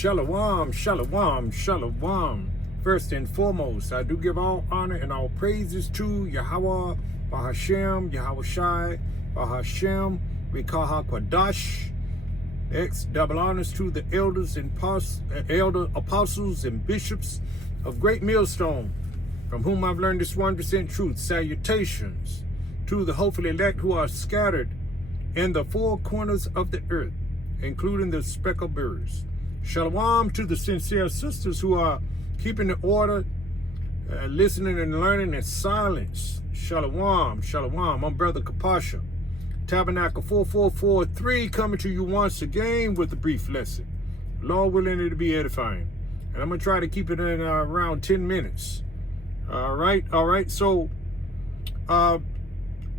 Shalom, shalom, shalom. First and foremost, I do give all honor and all praises to Yahweh, Bahashem, Yahweh Shai, Bahashem, Rikaha Kwadash. Double honors to the elders and elder apostles and bishops of Great Millstone, from whom I've learned this 1% truth. Salutations to the hopefully elect who are scattered in the four corners of the earth, including the speckled birds. Shalom to the sincere sisters who are keeping the order, listening and learning in silence. Shalom, shalom. I'm Brother Kapasha. Tabernacle 4443 coming to you once again with a brief lesson. Lord willing, it'll be edifying. And I'm going to try to keep it in around 10 minutes. All right. So,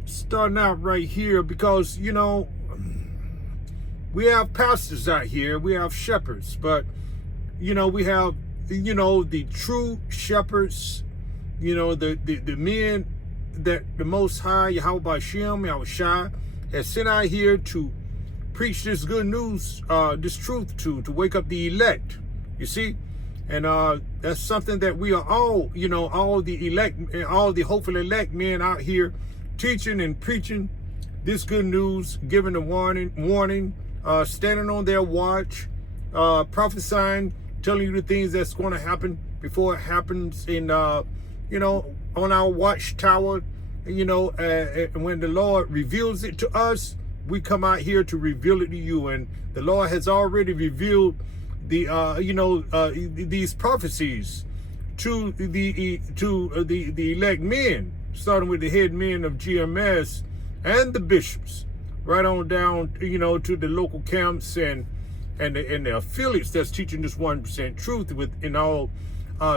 starting out right here because, you know, we have pastors out here, we have shepherds, but, you know, we have, you know, the true shepherds, you know, the men that the Most High, Yahweh Bashem, Yahweh Shai, has sent out here to preach this good news, this truth to wake up the elect, you see? And that's something that we are all, you know, all the elect, all the hopeful elect men out here teaching and preaching this good news, giving a warning, standing on their watch, prophesying, telling you the things that's going to happen before it happens in, you know, on our watchtower. You know, when the Lord reveals it to us, we come out here to reveal it to you. And the Lord has already revealed the, you know, these prophecies to the elect men, starting with the head men of GMS and the bishops, right on down, you know, to the local camps and the affiliates that's teaching this 1% truth in all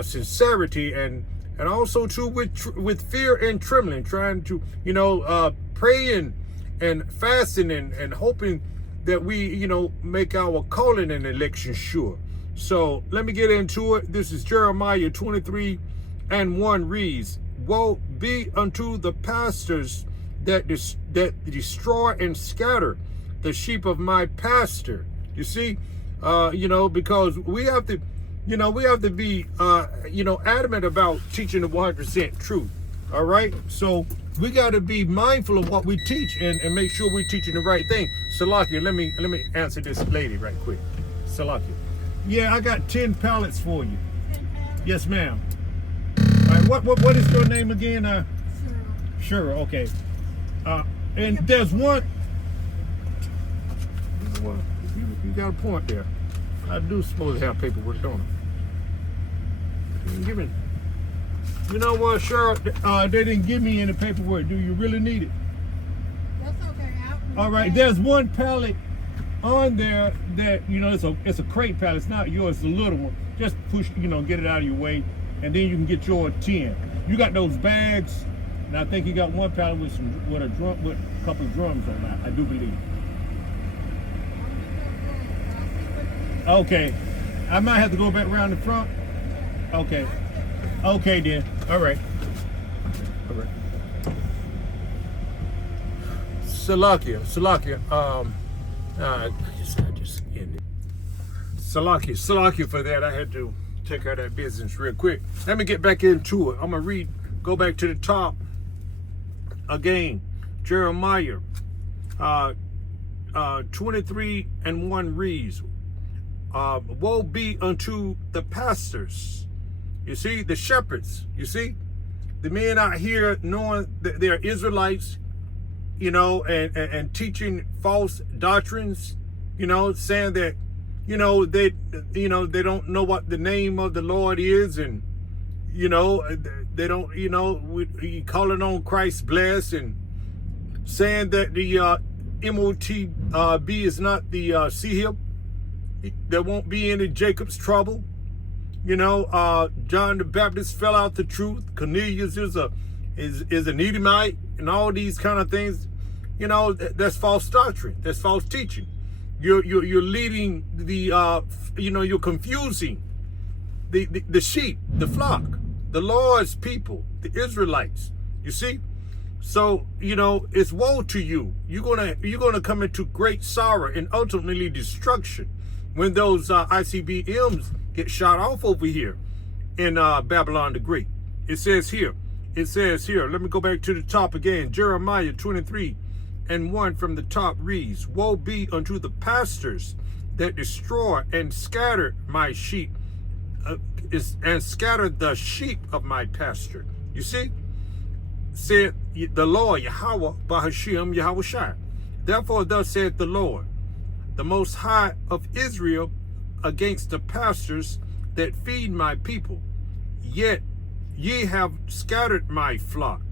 sincerity and also too with fear and trembling, trying to, you know, praying and fasting and hoping that we, you know, make our calling and election sure. So let me get into it. This is Jeremiah 23:1 reads, "Woe be unto the pastors that destroy and scatter the sheep of my pasture." You see, you know, because we have to, you know, be, you know, adamant about teaching the 100% truth. All right. So we got to be mindful of what we teach and make sure we're teaching the right thing. Salakia, let me answer this lady right quick. Salakia. Yeah, I got 10 pallets for you. Yes, ma'am. All right. What is your name again? Sure. Okay. And there's one. You got a point there. I do suppose to have paperwork, don't I? Give me. You know what, sure. They didn't give me any paperwork. Do you really need it? That's okay. All right. There's one pallet on there that, you know, it's a crate pallet. It's not yours. It's a little one. Just push, you know, get it out of your way, and then you can get your 10. You got those bags, and I think you got one pallet with a couple of drums on that. I do believe. Okay, I might have to go back around the front. Okay then. All right. Salakia. I just ended. Salakia for that. I had to take care of that business real quick. Let me get back into it. I'm gonna go back to the top again. Jeremiah 23:1 reads, "Woe be unto the pastors." You see, the shepherds, you see, the men out here knowing that they're Israelites, you know, and teaching false doctrines, you know, saying that, you know, they don't know what the name of the Lord is, and, you know, they don't, you know, calling on Christ bless, and saying that the MOTB is not the Sihib. There won't be any Jacob's trouble. You know, John the Baptist fell out the truth. Cornelius is an Edomite, and all these kind of things. You know, that's false doctrine. That's false teaching. You're leading the you know, you're confusing the sheep, the flock, the Lord's people, the Israelites. You see. So, you know, it's woe to you. You're gonna come into great sorrow and ultimately destruction. when those ICBMs get shot off over here in Babylon the Great. It says here, let me go back to the top again. Jeremiah 23:1 from the top reads, woe be unto the pastors that destroy and scatter my sheep, and scatter the sheep of my pasture. You see? Said the Lord, Yahweh, Bahashim, Yahweh Shai. Therefore, thus saith the Lord, the Most High of Israel, against the pastors that feed my people. Yet ye have scattered my flock,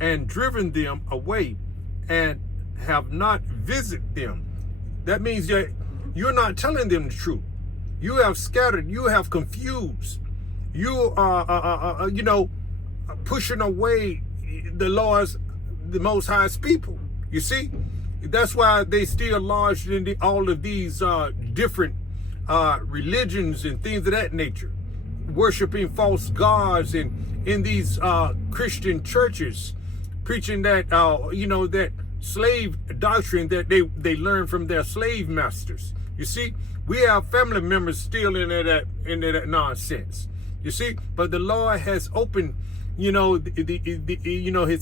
and driven them away, and have not visited them. That means that you're not telling them the truth. You have scattered, you have confused. You are, pushing away the Most High's people. You see? That's why they still lodged in all of these different religions and things of that nature, worshiping false gods, and in these Christian churches, preaching that that slave doctrine that they learned from their slave masters. You see, we have family members still in that nonsense. You see, but the Lord has opened, His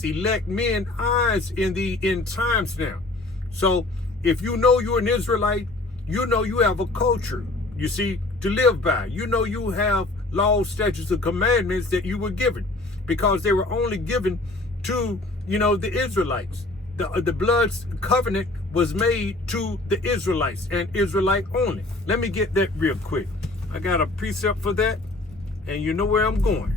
elect men eyes in the end times now. So if you know you're an Israelite, you know you have a culture, you see, to live by. You know you have laws, statutes, and commandments that you were given, because they were only given to, the Israelites. The blood covenant was made to the Israelites and Israelite only. Let me get that real quick. I got a precept for that, and you know where I'm going.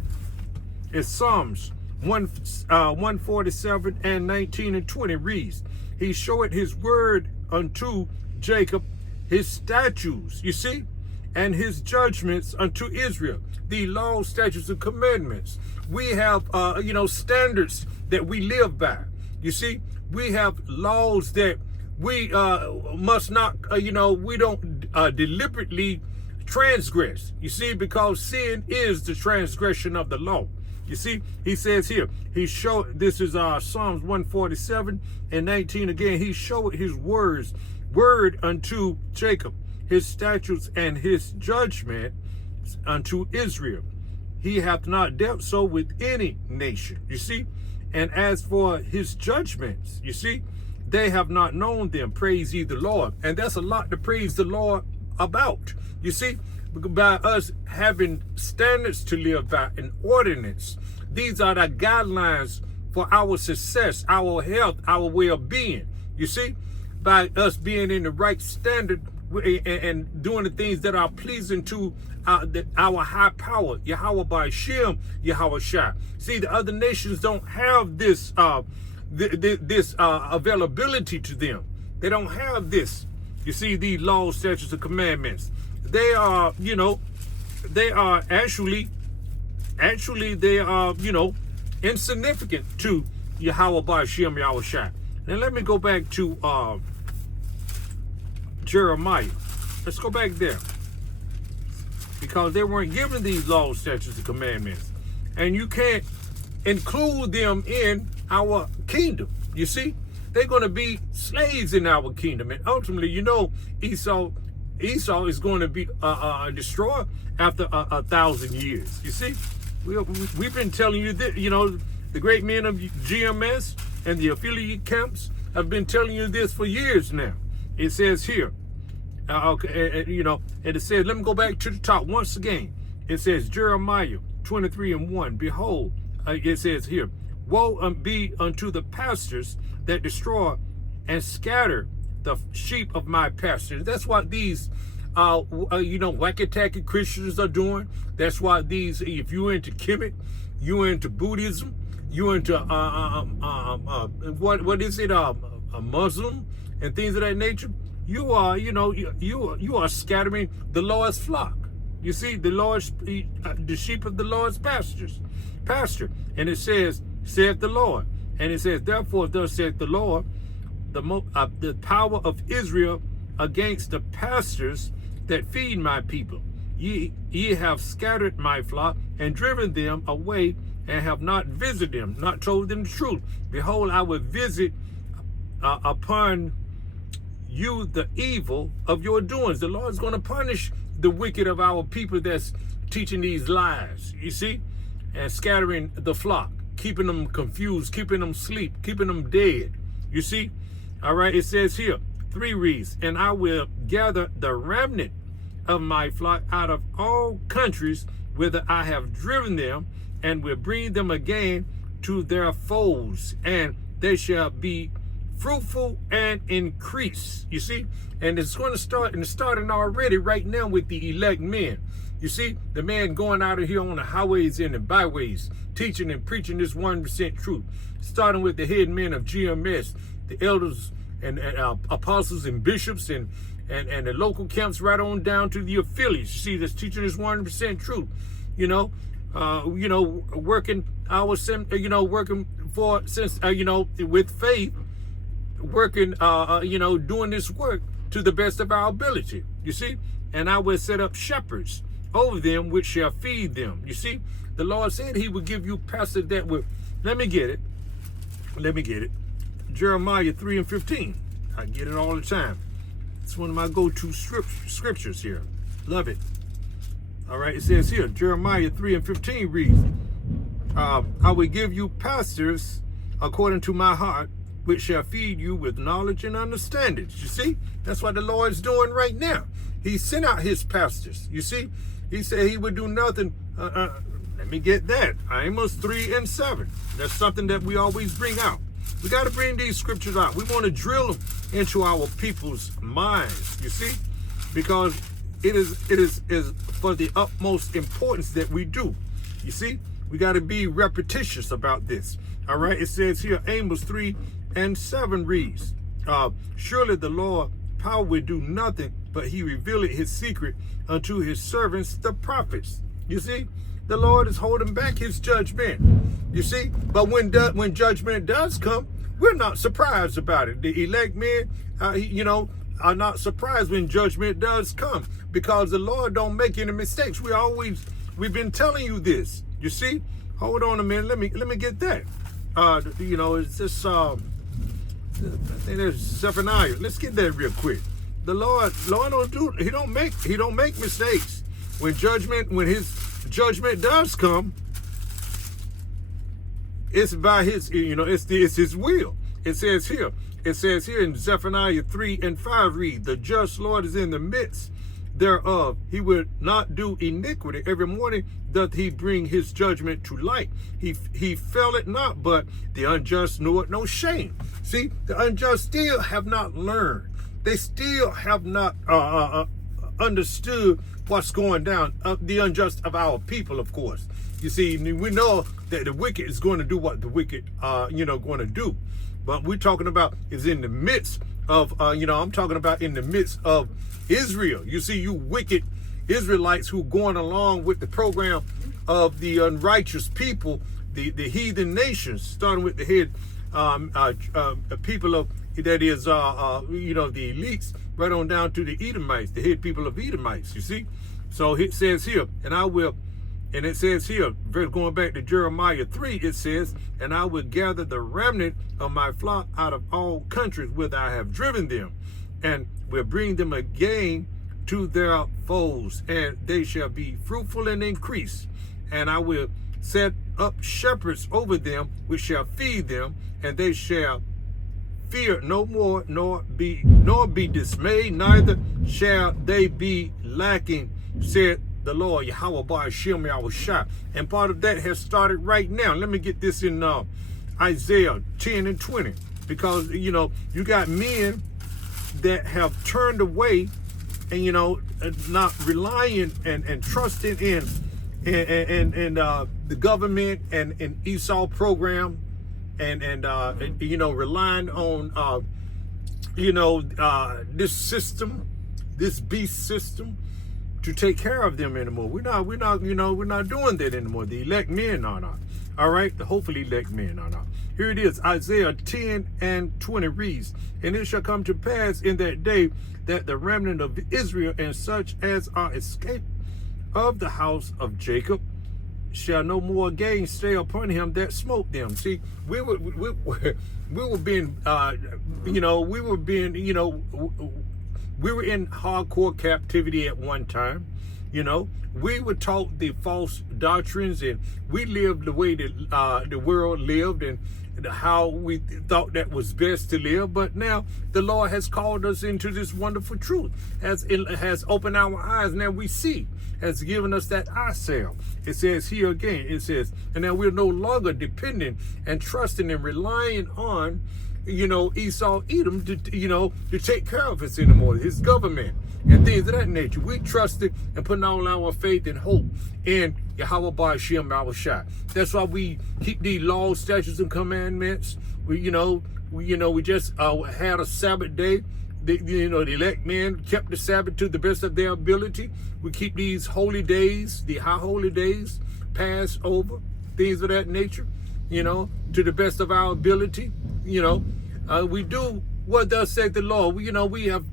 It's Psalms 147:19-20 reads, he showeth his word unto Jacob, his statutes, you see, and his judgments unto Israel, the laws, statutes, and commandments. We have, standards that we live by. You see, we have laws that we must not, we don't deliberately transgress. You see, because sin is the transgression of the law. You see, he says here, this is Psalms 147:19 again. He showed his word unto Jacob, his statutes and his judgment unto Israel. He hath not dealt so with any nation. You see, and as for his judgments, you see, they have not known them. Praise ye the Lord. And that's a lot to praise the Lord about. You see, by us having standards to live by, an ordinance. These are the guidelines for our success, our health, our well-being. You see, by us being in the right standard and doing the things that are pleasing to our high power, Yahweh Bahashim, Yahweh Shai. See, the other nations don't have this availability to them. They don't have this. You see, these laws, statutes, and commandments. They are, they are actually they are, insignificant to Yahweh Bahashim, Yahweh Shai. Now let me go back to Jeremiah. Let's go back there. Because they weren't given these laws, statutes, and commandments. And you can't include them in our kingdom. You see, they're going to be slaves in our kingdom. And ultimately, Esau is going to be destroyed after 1,000 years. You see, we've been telling you that, the great men of GMS and the affiliate camps have been telling you this for years now. It says here, and it says, let me go back to the top once again. It says Jeremiah 23:1. Behold, it says here, woe be unto the pastors that destroy and scatter the sheep of my pasture. That's what these, wacky-tacky Christians are doing. That's why these, if you're into Kemet, you're into Buddhism, you're into, what is it, a Muslim and things of that nature. You are, you are scattering the Lord's flock. You see, the sheep of the Lord's pasture. And it says, saith the Lord. And it says, therefore, thus saith the Lord, the power of Israel against the pastors that feed my people. Ye have scattered my flock and driven them away, and have not visited them, not told them the truth. Behold, I will visit upon you the evil of your doings. The Lord's going to punish the wicked of our people that's teaching these lies, you see, and scattering the flock, keeping them confused, keeping them asleep, keeping them dead, you see. All right, it says here, 3 reads, and I will gather the remnant of my flock out of all countries whither I have driven them, and will bring them again to their folds, and they shall be fruitful and increase, you see. And it's going to start, and it's starting already right now with the elect men. You see, the man going out of here on the highways and the byways, teaching and preaching this 1% truth, starting with the head men of GMS, the elders and apostles and bishops and the local camps, right on down to the affiliates. You see, that's teaching this 1% truth. Working working for, since with faith, working doing this work to the best of our ability, you see. And I will set up shepherds over them which shall feed them. You see, the Lord said he would give you pastors that would, let me get it. Jeremiah 3:15. I get it all the time. It's one of my go-to scriptures here. Love it. All right, it says here, Jeremiah 3:15 reads, I will give you pastors according to my heart, which shall feed you with knowledge and understanding. You see, that's what the Lord's doing right now. He sent out his pastors. You see, he said he would do nothing. Let me get that. Amos 3:7. That's something that we always bring out. We got to bring these scriptures out. We want to drill them into our people's minds, you see, because it is for the utmost importance that we do. You see, we got to be repetitious about this. All right, it says here, Amos 3:7 reads, surely the Lord power will do nothing, but he revealed his secret unto his servants, the prophets. You see, the Lord is holding back his judgment. You see, but when judgment does come, we're not surprised about it. The elect men, are not surprised when judgment does come, because the Lord don't make any mistakes. We've been telling you this. You see, hold on a minute. Let me get that. It's this. I think there's Zephaniah. Let's get that real quick. The Lord don't make mistakes. When his judgment does come, it's by his, it's his will. It says here in Zephaniah 3:5 read, the just Lord is in the midst thereof. He will not do iniquity. Every morning doth he bring his judgment to light. He fell it not, but the unjust know it no shame. See, the unjust still have not learned. They still have not understood what's going down. The unjust of our people, of course. You see, we know that the wicked is going to do what the wicked going to do. But we're talking about is in the midst of, I'm talking about in the midst of Israel. You see, you wicked Israelites who going along with the program of the unrighteous people, the heathen nations, starting with the head people of, that is, the elites, right on down to the Edomites, the head people of Edomites, you see. So it says here, and it says here, going back to Jeremiah 3, it says, and I will gather the remnant of my flock out of all countries whither I have driven them, and will bring them again to their folds, and they shall be fruitful and increase. And I will set up shepherds over them, which shall feed them, and they shall fear no more, nor be dismayed, neither shall they be lacking, said the Lord, Yahweh Ba'ashem Yahushua. And part of that has started right now. Let me get this in Isaiah 10:20, because you got men that have turned away and not relying and trusting in the government and Esau program and relying on this system, this beast system, to take care of them anymore. We're not doing that anymore. The elect men are not. All right, the hopefully elect men are not. Here it is, Isaiah 10:20 reads, and it shall come to pass in that day that the remnant of Israel and such as are escaped of the house of Jacob shall no more again stay upon him that smote them. See, we were being, we were in hardcore captivity at one time. We were taught the false doctrines, and we lived the way that the world lived, and how we thought that was best to live. But now the Lord has called us into this wonderful truth, has opened our eyes. Now we see, has given us that eye salve. It says here again, it says, and now we're no longer dependent and trusting and relying on, Esau, Edom, to take care of us anymore, his government and things of that nature. We trusted and putting all our faith and hope in Yahweh Ba'ashem Yahushua. That's why we keep these laws, statutes, and commandments. We just had a Sabbath day. The elect men kept the Sabbath to the best of their ability. We keep these holy days, the high holy days, Passover, things of that nature, to the best of our ability. We do what thus saith the Lord. We have,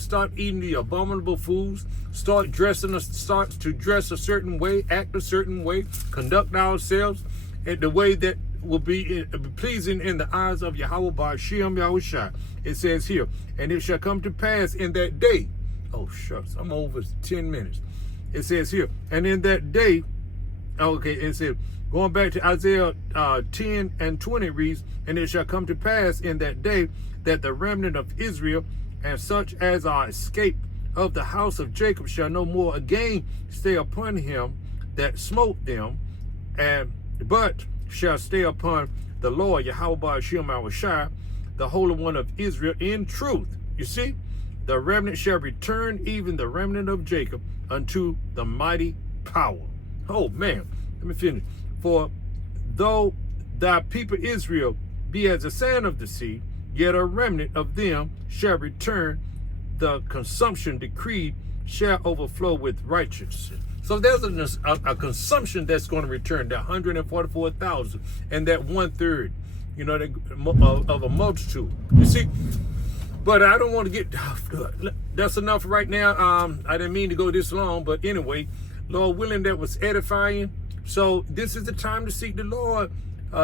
start eating the abominable foods, start to dress a certain way, act a certain way, conduct ourselves in the way that will be pleasing in the eyes of Yahweh Ba'ashem Yahushua. It says here, and it shall come to pass in that day. Oh, shucks, I'm over 10 minutes. It says here, and in that day, okay, it says, going back to Isaiah 10 and 20 reads, and it shall come to pass in that day that the remnant of Israel and such as are escaped of the house of Jacob shall no more again stay upon him that smote them, but shall stay upon the Lord Yahweh Ba'ashem Yahushua, the Holy One of Israel, in truth. You see, the remnant shall return, even the remnant of Jacob, unto the mighty power. Oh man, let me finish. For though thy people Israel be as the sand of the sea, yet a remnant of them shall return. The consumption decreed shall overflow with righteousness. So there's a consumption that's going to return, that 144,000 and that 1/3, of a multitude. You see, but I don't want to get, that's enough right now. I didn't mean to go this long, but anyway, Lord willing, that was edifying. So this is the time to seek the Lord,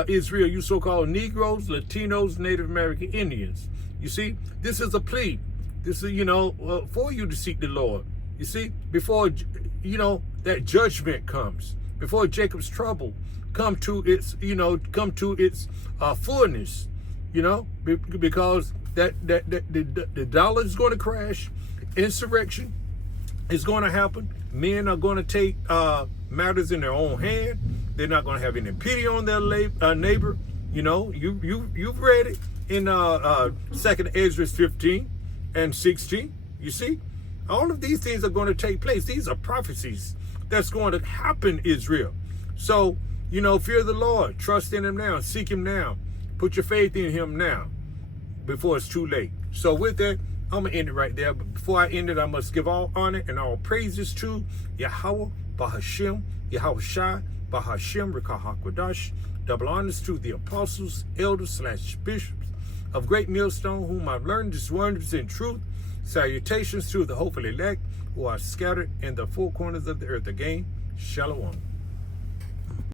Israel, you so-called Negroes, Latinos, Native American Indians. You see, this is a plea. This is, for you to seek the Lord. You see, before, that judgment comes, before Jacob's trouble come to its fullness, because the dollar is going to crash, insurrection is going to happen. Men are going to take matters in their own hand. They're not going to have any pity on their neighbor. You've read it in 2nd Ezra 15 and 16. You see, all of these things are going to take place. These are prophecies that's going to happen, Israel. So, fear the Lord, trust in him now, seek him now, put your faith in him now, before it's too late. So with that, I'm going to end it right there. But before I end it, I must give all honor and all praises to Yahweh Ba'ashem Yahushua Ba'ashem Rikahakwadash. Double honors to the apostles, elders / bishops of Great Millstone, whom I've learned this wonders in truth. Salutations to the hopeful elect who are scattered in the four corners of the earth again. Shalom.